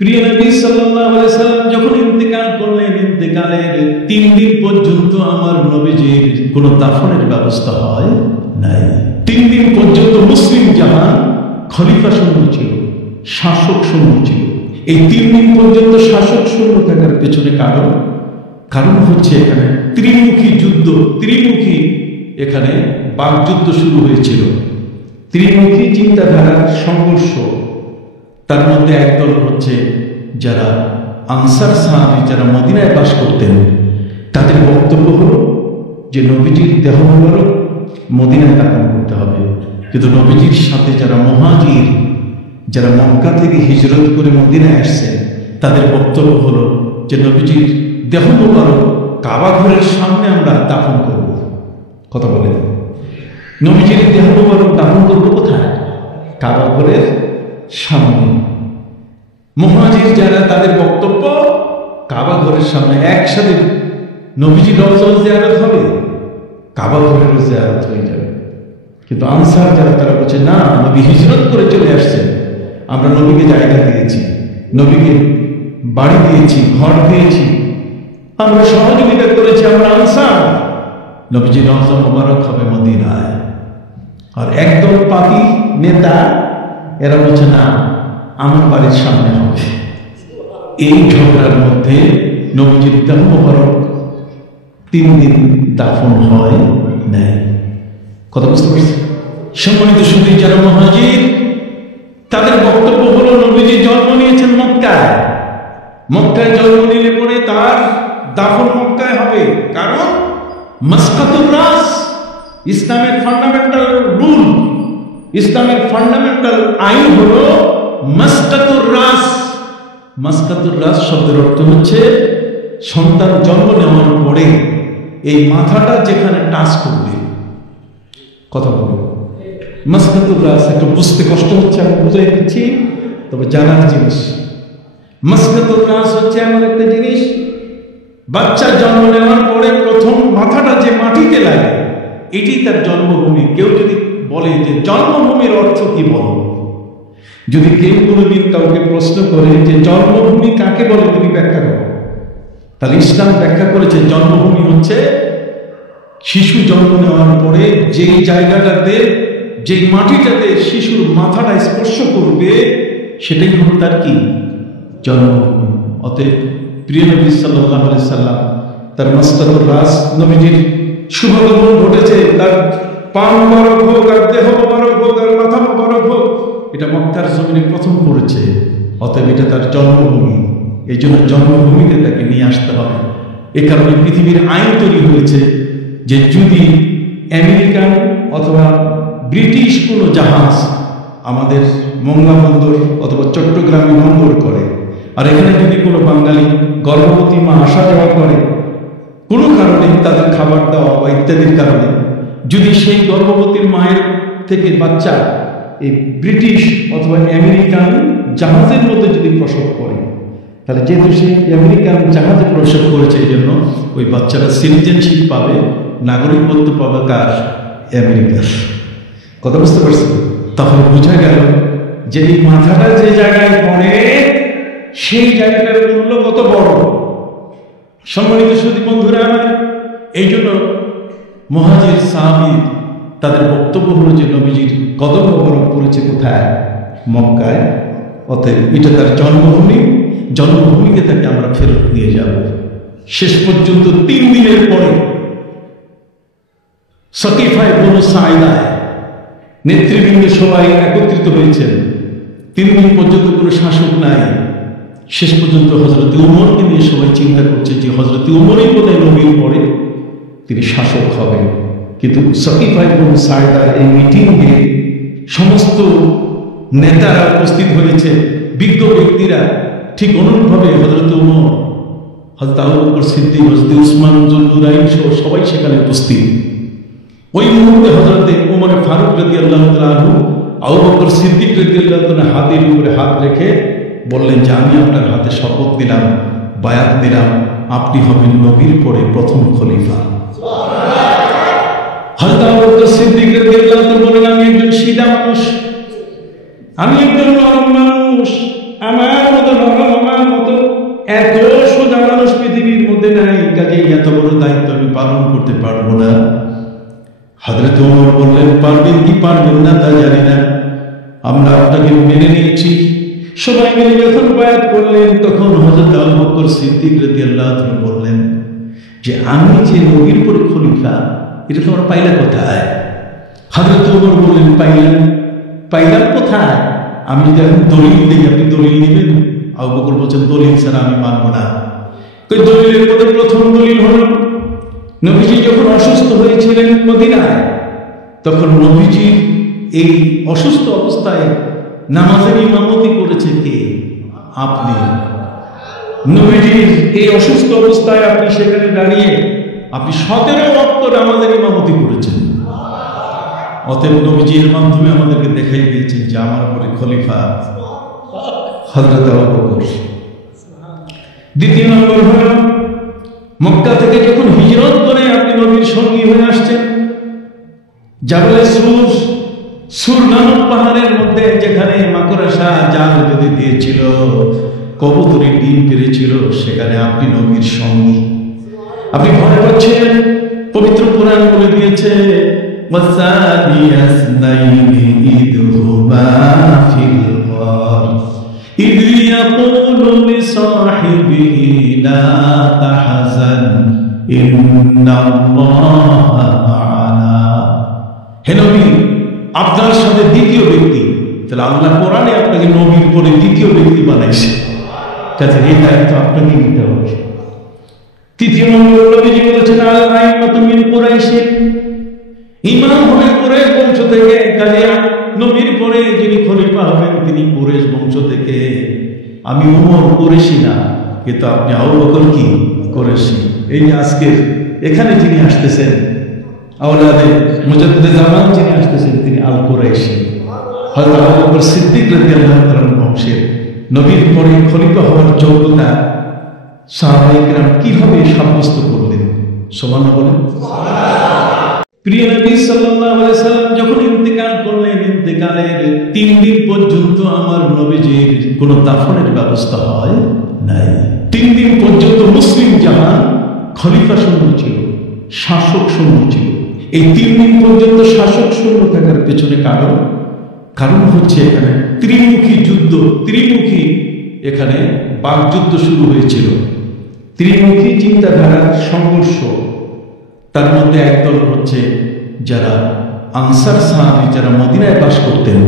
প্রিয় নবী সাল্লাল্লাহু আলাইহি সাল্লাম যখন ইন্তেকাল করলেন, ইন্তেকালের 3 দিন পর্যন্ত আমার নবীজির কোনো দাফনের ব্যবস্থা হয় নাই। 3 দিন পর্যন্ত মুসলিম জাহান খলিফা শূন্য ছিল, শাসক শূন্য ছিল। এই 3 দিন পর্যন্ত শাসক শূন্য থাকার পেছনে কারণ হচ্ছে এখানে ত্রিমুখী যুদ্ধ, এখানে বাকযুদ্ধ শুরু হয়েছিল, ত্রিমুখী চিন্তাধারার সংঘর্ষ। তার মধ্যে একদল হচ্ছে যারা আনসার সাহাবী, যারা মদিনায় বাস করতেন, তাদের বক্তব্য হলো যে নবীজির দেহ মোবারক মদিনায় দাফন করতে হবে। কিন্তু নবীজির সাথে যারা মুহাজির, যারা মক্কা থেকে হিজরত করে মদিনায় আসছেন, তাদের বক্তব্য হলো যে নবীজির দেহ মোবারক কাবা ঘরের সামনে আমরা দাফন করব। কথা বলেন, নবীজির দেহ মোবারক দাফন করব কোথায়? কাবা ঘরের সামনে। মুহাজির যারা, তাদের বক্তব্য কাবা ঘরের সামনে একসাথে নবীজি রওজা জিয়ারত হবে, কাবা ঘরের জিয়ারত হয়ে যাবে। কিন্তু আনসার যারা, তারা বলছে না, নবী হিজরত করে চলে আসছেন, আমরা নবীকে জায়গা দিয়েছি, নবীকে বাড়ি দিয়েছি, ঘর দিয়েছি, আমরা সহযোগিতা করেছি, আমরা আনসার, নবীজি রওজা মোবারক হবে মদিনায়। আর একদল পাপী নেতা এরা বলছে না, আমার বাড়ির সামনে হবে। এই ঝগড়ার মধ্যে নবীজির দেহ মোবারক 3 দিন দাফন হয় নাই। কথা বুঝতে পারছি? সম্মানিত সুধী, যারা মুহাজির, তাদের বক্তব্য হলো নবীজি জন্ম নিয়েছেন মক্কায়, মক্কায় জন্ম নিলে পরে তার দাফন মক্কায় হবে। কারণ মাসকাতুর রাস, ইসলামের ফান্ডামেন্টাল রুল, ইসলামের ফান্ডামেন্টাল আইন হলো মাসকাতুর রাস। মাসকাতুর রাস শব্দের অর্থ হচ্ছে সন্তান জন্ম নেওয়ার পরে এই মাথাটা যেখানে টাচ করবে। কথা বলবে মাসকাতুর রাস, একটু বুঝতে কষ্ট হচ্ছে, আমি বুঝাই দিচ্ছি, তবে জানার জিনিস। মাসকাতুর রাস হচ্ছে এমন একটা জিনিস, বাচ্চা জন্ম নেওয়ার পরে প্রথম মাথাটা যে মাটিতে লাগে, এটি তার জন্মভূমি। কেউ যদি বলে যে জন্মভূমির অর্থ কি বলো, যদি কেউ কোনোদিন কাউকে প্রশ্ন করে যে জন্মভূমি কাকে বলে, তুমি ব্যাখ্যা করো, তাহলে ইসলাম ব্যাখ্যা করেছে জন্মভূমি হচ্ছে শিশু জন্ম নেওয়ার পরে যেই জায়গাটাতে, যেই মাটিটাতে শিশুর মাথাটা স্পর্শ করবে, সেটাই হলো তার কি জন্মভূমি। অতএব প্রিয় নবী সাল্লাল্লাহু আলাইহি সাল্লাম, তার মাসকাতুর রাস, নবীজির শুভাগমন ঘটেছে, তার পা মোবারক হোক, আর দেহ মোবারক হোক, আর মাথা মোবারক হোক, এটা মক্কার জমিনে প্রথম পড়েছে। অতএব এটা তার জন্মভূমি, এই জন্য জন্মভূমিতে তাকে নিয়ে আসতে হবে। এ কারণে পৃথিবীর আইন তৈরি হয়েছে যে যদি আমেরিকান অথবা ব্রিটিশ কোনো জাহাজ আমাদের মংলা বন্দর অথবা চট্টগ্রামে বন্দর করে, আর এখানে যদি কোনো বাঙালি গর্ভবতী মা আসা যাওয়া করে, কোনো কারণে তাদের খাবার দেওয়া বা ইত্যাদির কারণে, যদি সেই গর্ভবতীর মায়ের থেকে বাচ্চা এই ব্রিটিশ অথবা আমেরিকান জাহাজের মধ্যে যদি প্রসব করে, তাহলে যেহেতু সে আমেরিকান জাহাজে প্রসব করেছে, এই জন্য ওই বাচ্চারা সিটিজেনশিপ পাবে, নাগরিকত্ব পাবে কার? আমেরিকার। কথা বুঝতে পারছি? তাহলে বোঝা গেল যে এই মাথাটা যে জায়গায় পড়ে, সেই জায়গাটার মূল্য কত বড়। সম্মানিত সুধী বন্ধুরা, এই জন্য মুহাজির সাহাবী, তাদের বক্তব্য হলো যে নবীজির কদম মোবারক পড়েছে কোথায়? মক্কায়। অতএব এটা তার জন্মভূমি, জন্মভূমিকে তাকে আমরা ফেরত নিয়ে যাব। শেষ পর্যন্ত 3 দিনের পরে সকিফায়ে বনু সাঈদায় নেতৃবৃন্দ সবাই একত্রিত হয়েছেন। 3 দিন পর্যন্ত কোনো শাসক নাই। শেষ পর্যন্ত হযরত উমরকে নিয়ে সবাই চিন্তা করছে যে হযরত উমরই বোধহয় নবীর পরে তিনি শাসক হবেন। কিন্তু সকিফায়ে বনু সাঈদার এই মিটিংয়ে সমস্ত নেতারা উপস্থিত হয়েছে, বিজ্ঞ ব্যক্তিরা। ঠিক অনুরূপভাবে হযরত উমর, হযরত আবু বকর সিদ্দিক, হযরত উসমান যুলনুরাইন সহ সবাই সেখানে উপস্থিত। ওই মুহূর্তে হযরত উমর ফারুক রাদিয়াল্লাহু তাআলা আনহু আবু বকর সিদ্দিক রাদিয়াল্লাহু তাআলা হাতের উপরে হাত রেখে বললেন যে আমি আপনার হাতে শপথ দিলাম, বায়াত দিলাম, আপনি হবেন নবীর পরে প্রথম খলিফা। হযরত আবু বকর সিদ্দিক রাদিয়াল্লাহু তাআলা বলেন, আমি একজন সিধা মানুষ, আমি একজন নরম মানুষ, আমার মতো নরম এত সোজা মানুষ পৃথিবীর মধ্যে নাই, কাজে এত বড় দায়িত্ব আমি পালন করতে পারবো না। হযরত ওমর বললেন, পারবেন কি পারবেন না তা জানি না, আমরা আপনাকে মেনে নিয়েছি। সবাই মিলে যখন বায়াত করলেন, তখন হযরত আবু বকর সিদ্দিক রাদিয়াল্লাহু আনহু বললেন যে আমি যে নবীর পরে খলিফা, এটা তোমরা পাইলা কোথায়? হযরত ওমর বললেন, পাইলাম কোথায়? আমি যদি এখন দলিল দিই, আপনি দলিল নেবেন? আবু বকর বলছেন, দলিল ছাড়া আমি মানব না। ওই দলিলের মধ্যে প্রথম দলিল হল, নবীজি যখন অসুস্থ হয়েছিলেন মদিনায়, তখন নবীজি এই অসুস্থ অবস্থায় নামাজের ইমামতি করেছে কে? আপনি। নবীজির এই অসুস্থ অবস্থায় আপনি সেখানে দাঁড়িয়ে আপনি 17 ওয়াক্ত নামাজের ইমামতি করেছেন। অতএব নবীজির মাধ্যমে আমাদেরকে দেখাই দিয়েছেন যে আমার উপরে খলিফা হযরত আবু বকর। দ্বিতীয় নম্বর হল, মক্কা থেকে যখন হিজরত করে আপনি নবীর সঙ্গী হয়ে আসছেন, জাবলে সুর নামক পাহাড়ের মধ্যে, যেখানে মাকড়সা জাল বেঁধে দিয়েছিল, কবুতরের ডিম পেড়েছিল, সেখানে আপনি নবীর সঙ্গী। আপনি ভয় পাচ্ছিলেন, পবিত্র কোরআন বলে দিয়েছে, إذ يقول لصاحبه لا تحزن إن الله معنا। হে নবী, আপনার সাথে দ্বিতীয় ব্যক্তি, তাহলে আল্লাহ কোরআনে আপনাকে নবীর পরে দ্বিতীয় ব্যক্তি বানাইছে, কাজে এই দায়িত্ব আপনাকে নিতে হবে। তৃতীয় নম্বর, নবীজি বলেছেন, আল আইম্মাতু মিন কুরাইশ, ইমাম হবে কুরাইশ বংশ থেকে, কাজে নবীর পরে যিনি খলিফা হবেন তিনি কুরাইশ বংশ থেকে। আমি ওমর কুরাইশি না, কিন্তু আপনি আবু বকর কি কুরাইশি। এই যে আজকে এখানে যিনি আসতেছেন, আওলাদে মুজাদ্দিদে জামান যিনি আসতেছেন, তিনি আল কুরাইশি। হযরত আবু বকর সিদ্দিক রাদিয়াল্লাহু তাআলা বংশের। নবীর পরে খলিফা হওয়ার যোগ্যতা সাহাবায়ে কেরাম কিভাবে সাব্যস্ত করলেন? সুবহানাল্লাহ বলেন। প্রিয় নবী সাল্লাল্লাহু আলাইহি সাল্লাম যখন ইন্তেকাল করলেন, ইন্তেকালের 3 দিন পর্যন্ত আমার নবীজির কোনো দাফনের ব্যবস্থা হয় নাই। 3 দিন পর্যন্ত মুসলিম জাহান খলিফা শূন্য ছিল, শাসক শূন্য ছিল। এই 3 দিন পর্যন্ত শাসক শূন্য থাকার পেছনে কারণ হচ্ছে এখানে ত্রিমুখী যুদ্ধ, এখানে বাকযুদ্ধ শুরু হয়েছিল, ত্রিমুখী চিন্তাধারার সংঘর্ষ। তার মধ্যে একদল হচ্ছে যারা আনসার সাহাবী, যারা মদিনায় বাস করতেন,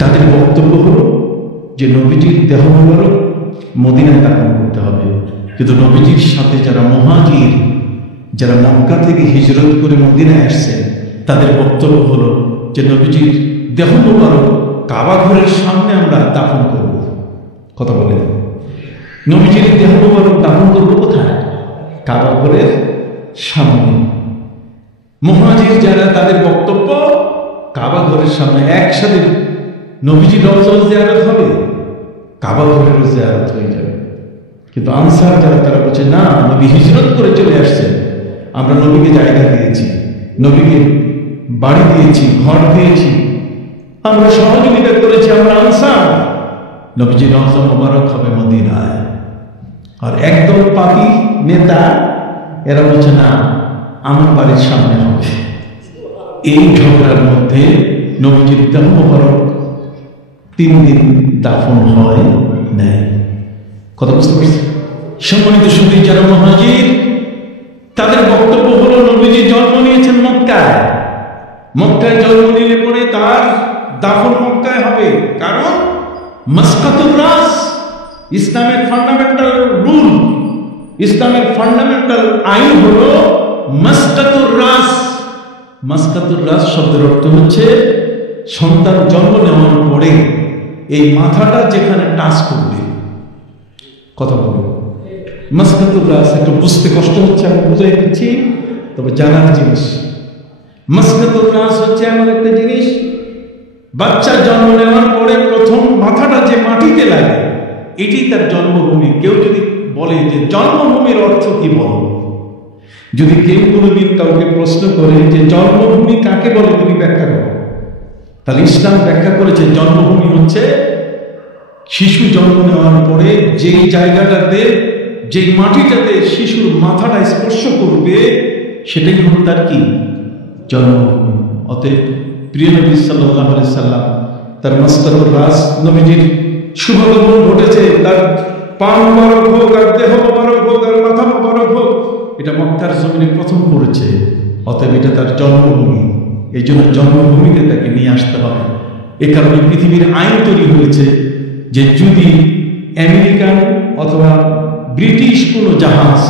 তাদের বক্তব্য হলো যে নবীজির দেহ মোবারক মদিনায় দাফন করতে হবে। কিন্তু নবীজির সাথে যারা মুহাজির, যারা মক্কা থেকে হিজরত করে মদিনায় আসছেন, তাদের বক্তব্য হলো যে নবীজির দেহ মোবারক কাবা ঘরের সামনে আমরা দাফন করব। কথা বলেন, নবীজির দেহ মোবারক দাফন করবো কোথায়? কাবা ঘরের সামনে। মুহাজির যারা, তাদের বক্তব্য কাবা ঘরের সামনে একসাথে নবীজির রওজা জিয়ারত হবে, কাবা ঘরের জিয়ারত হয়ে যাবে। কিন্তু আনসার যারা, তারা বলছে না, নবী হিজরত করে চলে আসছেন, আমরা নবীকে জায়গা দিয়েছি, নবীকে বাড়ি দিয়েছি, ঘর দিয়েছি, আমরা সহযোগিতা করেছি, আমরা আনসার, নবীজির রওজা মুবারক হবে মদিনায়। আর একদল পাপী নেতা, এরা বলছে না, আমার বাড়ির সামনে হবে। এই ঝগড়ার মধ্যে নবীজির দেহ মোবারক 3 দিন দাফন হয় নাই। কথা বুঝতে পারছি? সম্মানিত সুধী, যারা মুহাজির, তাদের বক্তব্য হলো নবীজি জন্ম নিয়েছেন মক্কায়, জন্ম নিলে পরে তার দাফন মক্কায় হবে। কারণ মাসকাতুর রাস, ইসলামের ফান্ডামেন্টাল রুল, ইসলামের ফান্ডামেন্টাল আইন হলো মাসকাতুর রাস। মাসকাতুর রাস শব্দের অর্থ হচ্ছে সন্তান জন্ম নেওয়ার পরে এই মাথাটা যেখানে টাচ করবে। কথা বলবো, মাসকাতুর রাস একটু বুঝতে কষ্ট হচ্ছে, আমি বুঝাই দিচ্ছি, তবে জানার জিনিস। মাসকাতুর রাস হচ্ছে এমন একটা জিনিস, বাচ্চা জন্ম নেওয়ার পরে প্রথম মাথাটা যে মাটিতে লাগে, এটি তার জন্মভূমি। কেউ যদি বলে যে জন্মভূমির অর্থ কি বলো, যদি কেউ কোনোদিন কাউকে প্রশ্ন করে যে জন্মভূমি কাকে বলে, তুমি ব্যাখ্যা করো, তাহলে ইসলাম ব্যাখ্যা করেছে জন্মভূমি হচ্ছে শিশু জন্ম নেওয়ার পরে যেই জায়গাটাতে, যেই মাটিটাতে শিশুর মাথাটা স্পর্শ করবে সেটাই হলো তার কি? জন্মভূমি। অতএব প্রিয় নবী সাল্লাল্লাহু আলাইহি সাল্লাম তার মাস্তারুর রাস নবীজির শুভাগমন ঘটেছে, তার পা মোবারক হোক আর দেহ মোবারক হোক আর মাথা মোবারক হোক, এটা মক্কার জমিনে প্রথম পড়েছে। অতএব এটা তার জন্মভূমি, এই জন্য জন্মভূমিতে তাকে নিয়ে আসতে হবে। এ কারণে পৃথিবীর আইন তৈরি হয়েছে যে যদি আমেরিকান অথবা ব্রিটিশ কোনো জাহাজ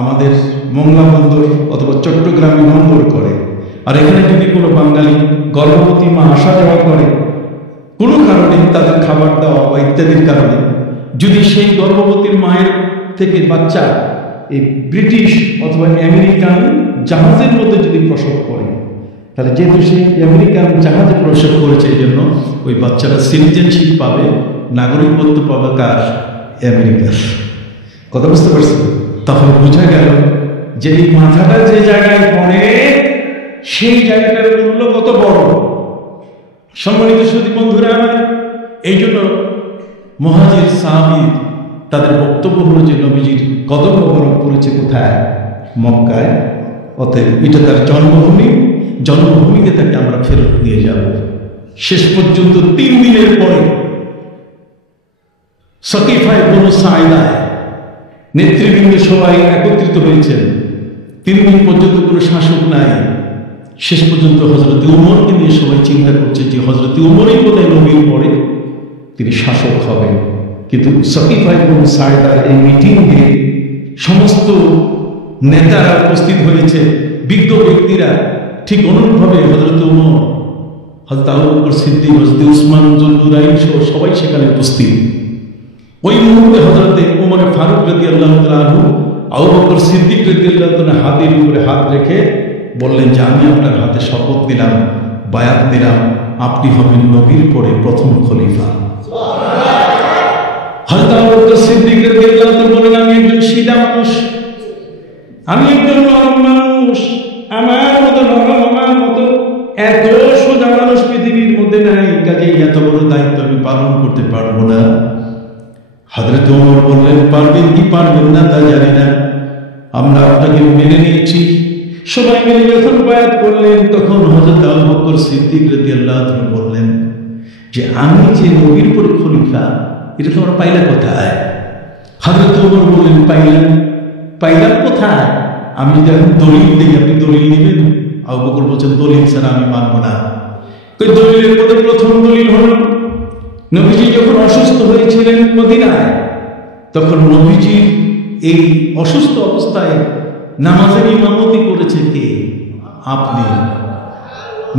আমাদের মংলা বন্দর অথবা চট্টগ্রামে নম্বর করে, আর এখানে যদি কোনো বাঙালি গর্ভবতী মা আসা যাওয়া করে কোনো কারণে, তাদের খাবার দেওয়া বা ইত্যাদির কারণে, যদি সেই গর্ভবতীর মায়ের থেকে বাচ্চা এই ব্রিটিশ অথবা আমেরিকান জাহাজের মধ্যে যদি প্রসব করে, তাহলে যেহেতু সেই আমেরিকান জাহাজে প্রসব করেছে, এই জন্য ওই বাচ্চারা সিটিজেনশিপ পাবে, নাগরিকত্ব পাবে কার? আমেরিকার। কথা বুঝতে পারছি? তাহলে বোঝা গেল যে এই মাথাটা যে জায়গায় পড়ে সেই জায়গাটার মূল্য কত বড়। সম্মানিত সুধী বন্ধুরা আমার, এই জন্য মুহাজির সাহাবী তাদের বক্তব্য হলো যে নবীজির কদম মোবারক পড়েছে কোথায়? মক্কায়। অতএব এটা তার জন্মভূমি, জন্মভূমিতে তাকে আমরা ফেরত নিয়ে যাব। শেষ পর্যন্ত 3 দিনের পরে সকিফায় বনু সাইদায় নেতৃবৃন্দ সবাই একত্রিত হয়েছেন। 3 দিন পর্যন্ত কোনো শাসক নাই। শেষ পর্যন্ত হযরত উমরকে নিয়ে সবাই চিন্তা করছে যে হযরত উমরই বোধহয় নবীর পরে তিনি শাসক হবেন। কিন্তু সকিফায় বনু সাইদার এই মিটিংয়ে সমস্ত নেতারা উপস্থিত হয়েছে, বিজ্ঞ ব্যক্তিরা। ঠিক অনুরূপভাবে হযরত উমর, হযরত আবু বকর সিদ্দিক, হযরত উসমান যুলনুরাইন সহ সবাই সেখানে উপস্থিত। ওই মুহূর্তে হযরত উমর ফারুক রাদিয়াল্লাহু তাআলা আনহু আবু বকর সিদ্দিক রাদিয়াল্লাহু তাআলা হাতের উপরে হাত রেখে বললেন যে আমি আপনার হাতে শপথ দিলাম, বায়াত দিলাম, আপনি হবেন নবীর পরে প্রথম খলিফা। হযরত আবু বকর সিদ্দিক রাদিয়াল্লাহু তাআলা বলেন আমি একজন সিধা মানুষ, আমি একজন নরম মানুষ, আমার মতো নরম, আমার মতো এত সোজা মানুষ পৃথিবীর মধ্যে নাই, কাজেই এত বড় দায়িত্ব আমি পালন করতে পারবো না। হযরত ওমর বললেন পারবেন কি পারবেন না তা জানি না, আমরা আপনাকে মেনে নিয়েছি। সবাই মিলে যখন বায়াত করলেন তখন হযরত আবু বকর সিদ্দিক রাদিয়াল্লাহু তাআলা বললেন যে আমি যে নবীর পরে খলিফা এটা তোমরা পাইলা কোথায়? হযরত ওমর বললেন পাইলাম কোথায়? আমি যদি এখন দলিল দিই আপনি দলিল নেবেন? আবু বকর বলছেন দলিল ছাড়া আমি মানব না। ওই দলিলের মধ্যে প্রথম দলিল হল নবীজি যখন অসুস্থ হয়েছিলেন মদিনায়, তখন নবীজির এই অসুস্থ অবস্থায় নামাজের ইমামতি করেছে কে? আপনি।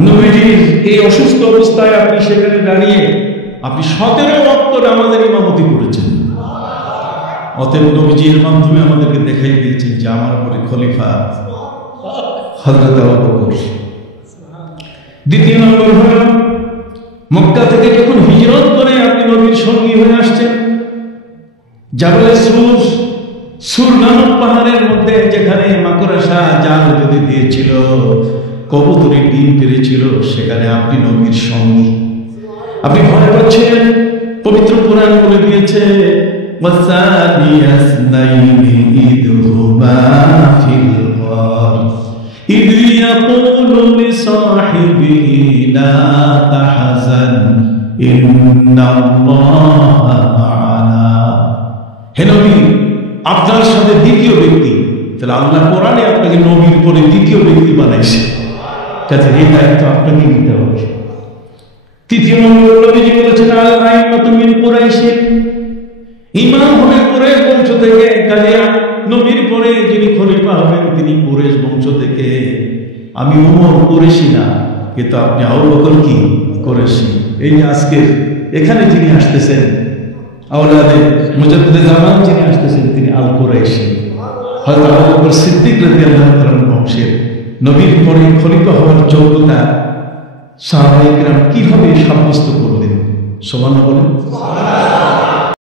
নবীজির এই অসুস্থ অবস্থায় আপনি সেখানে দাঁড়িয়ে আপনি 17 ওয়াক্ত নামাজের ইমামতি করেছেন। অতএব নবীজির মাধ্যমে আমাদেরকে দেখাই দিয়েছেন যে আমার পরে খলিফা হযরত আবু বকর। দ্বিতীয় নম্বর হল মক্কা থেকে যখন হিজরত করে আপনি নবীর সঙ্গী হয়ে আসছেন, জাবলে সুর নামক পাহাড়ের মধ্যে যেখানে মাকড়সা জাল বেঁধে দিয়েছিল, কবুতরের ডিম পেড়েছিল, সেখানে আপনি নবীর সঙ্গী। আপনি ভয় পাচ্ছিলেন, পবিত্র কোরআন বলে দিয়েছে وَالثَّانِيَ اثْنَيْنِ إِذْ هُمَا فِي الْغَارِ إِذْ يَقُولُ لِصَاحِبِهِ لَا تَحْزَنْ إِنَّ اللَّهَ مَعَنَا। হে নবী, আপনার সাথে দ্বিতীয় ব্যক্তি, তাহলে আল্লাহ কোরআনে আপনাকে নবীর পরে দ্বিতীয় ব্যক্তি বানাইছে, কাজে এই দায়িত্ব আপনাকে নিতে হবে। তৃতীয় নম্বর নবীজি বলেছেন আল আইম্মাতু মিন কুরাইশ, ইমাম হবে কুরাইশ বংশ থেকে, কাজে নবীর পরে যিনি খলিফা হবেন তিনি কুরাইশ বংশ থেকে। আমি ওমর কুরাইশি না, কিন্তু আপনি আবু বকর কি কুরাইশি। এই আজকে এখানে যিনি আসতেছেন আওলাদে মুজাদ্দিদে জামান যিনি আসতেছেন তিনি আল কুরাইশি। হযরত আবু বকর সিদ্দিক রাদিয়াল্লাহু তাআলা বংশের। নবীর পরে খলিফা হওয়ার যোগ্যতা সাহাবায়ে কেরাম কিভাবে সাব্যস্ত করলেন? সুবহানাল্লাহ বলেন।